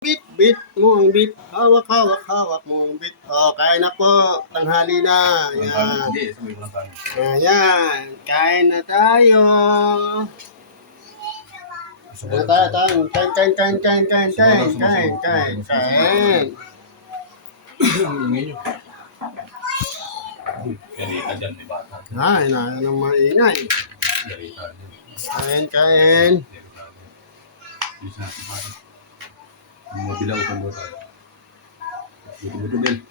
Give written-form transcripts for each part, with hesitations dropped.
Bit mo ang bit. Hawak, hawak, hawak mo ang bit. Oh, kain na po. Tanghali na. Yan. Ayan. Kain na tayo. Kain na tayo. Kain. Ingay nyo. Garita dyan, di bata. Ay, na ng maingay. Garita dyan. Kain. Garita dyan. Bisa natin pa. Mabilaw ka mo tayo. Buto-buto din.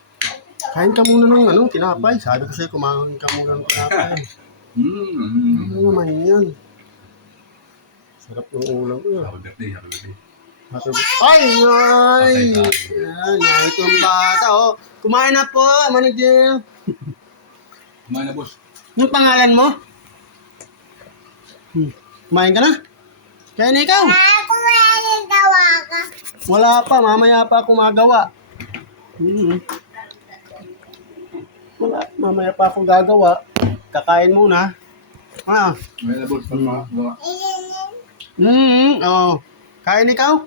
Kain ka muna ng tinapay. Sabi ko sa'yo, kumain ka muna ng tinapay. Ano naman yan? Sarap ng ulam. Happy birthday, happy birthday. Ay! Yan, itong bata. Oh. Kumain na po, manager. Kumain na, boss. Anong pangalan mo? Kumain ka na? Kaya na ikaw? Wala pa, mamaya pa ako magawa. Wala, mamaya pa ako gagawa. Kakain muna. Kumain na, boss. Magawa. Oh. Kain ikaw?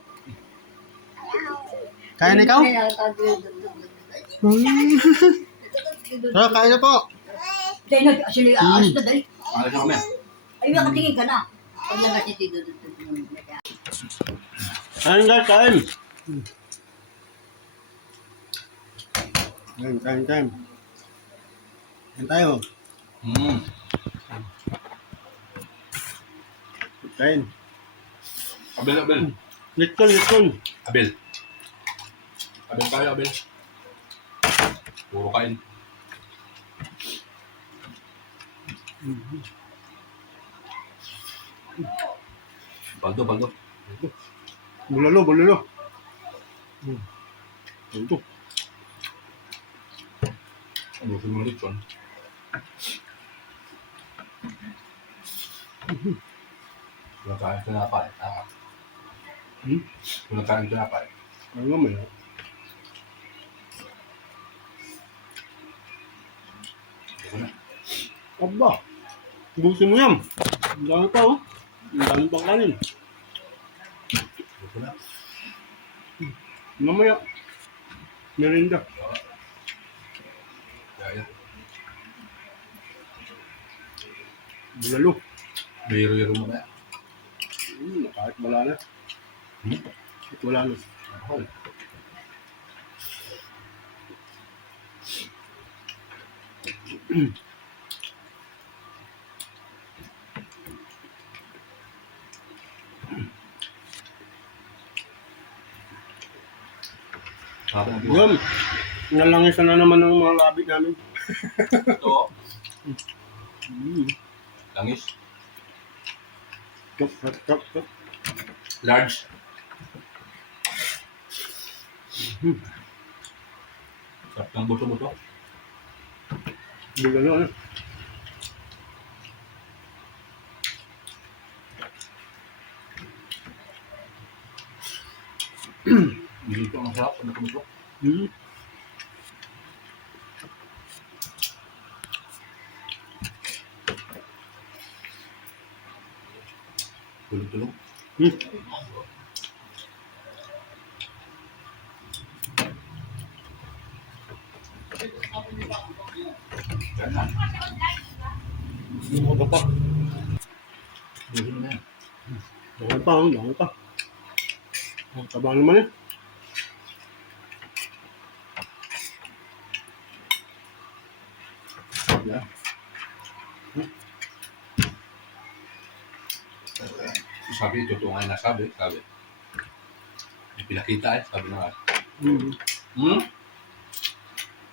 Kain ikaw? Tara, kain na po. Dahil actually, aas na dahil. Alas na kami. Ay, nakatingin ka na. Pag lang natin dito. Kain guys, kain. Kain. Kain tayo. Kain. Abel. Litson. Abel tayo, Abel. Puro kain. Baldo. Bulalo. Bulalo. Abusin mo ulit yun. Kung nakain tinapay. Kung nakain tinapay. Ano naman yun? Ito na. Aba. Busin mo yan. Ang dami pa, oh. Ang dami pang kanin. Ito na. Mamaya. Merinda. Kaya. Bulalo. Biro mo na. Kahit wala na. Kahit wala na. Okay. Yan. Nalangisan na naman ng mga labi namin. Ito. Langis. Chop. Large. Sarap ng buto-buto. Bulalo, Dito ang sarap sa buto-buto. Tulog-tulog. Ganyan. Ano pa? Busin mo na yan. Dami pa. Ang tabang naman eh. Yeah. Sabi, totoo nga yung nasabi. May pinakita sabi na nga.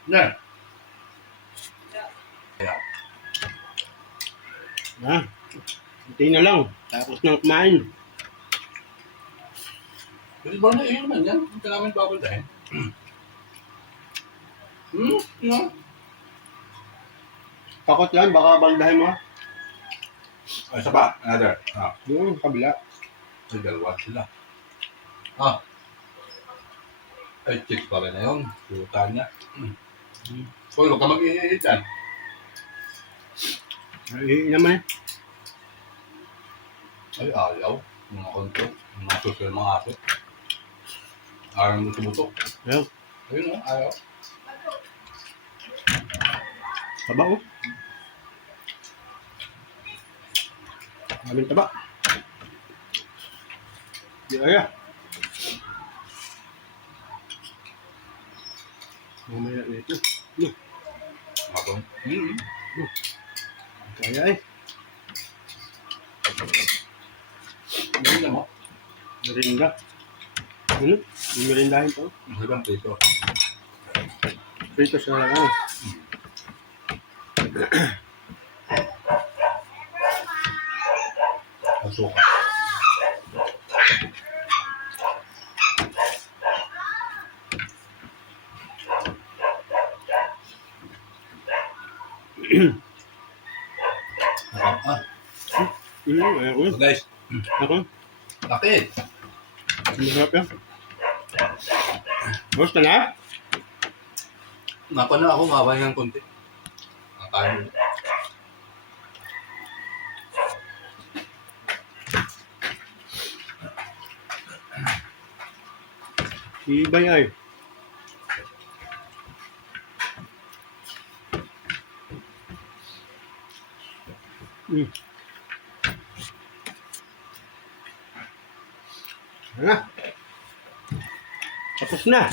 Ne? Kaya, Hindi na lang. Tapos nang kumain. pwede ba na yun naman yan? Hindi ka namin babaldahin. No? Takot yan, baka baldahin mo. Ay, isa pa. Another. Yung kabila. Ay, dalawa sila. Ay, chicks pa rin na yun. Suta niya. Uy, huwag ka mag-ihihit yan. Ay, naman eh. Ay, ayaw. Mga konto. Mga susunod mga aso. Ayaw mo buto-buto. Ayaw. Ayun o, ayaw. Taba oh. Maraming taba. Di kaya. Mamaya na ito. Ako. Kaya eh. Hindi mo. Merinda. Ano? Yung merindahin to. Ibang prito. Prito sa lang ano. Asuka. Ah, Ayun. so guys. Ako. Bakit? Masarap yan. Boss ka na? Napa na ako, mabahay ng konti. Nakain mo. Ibay ay. Ano? Tapos na.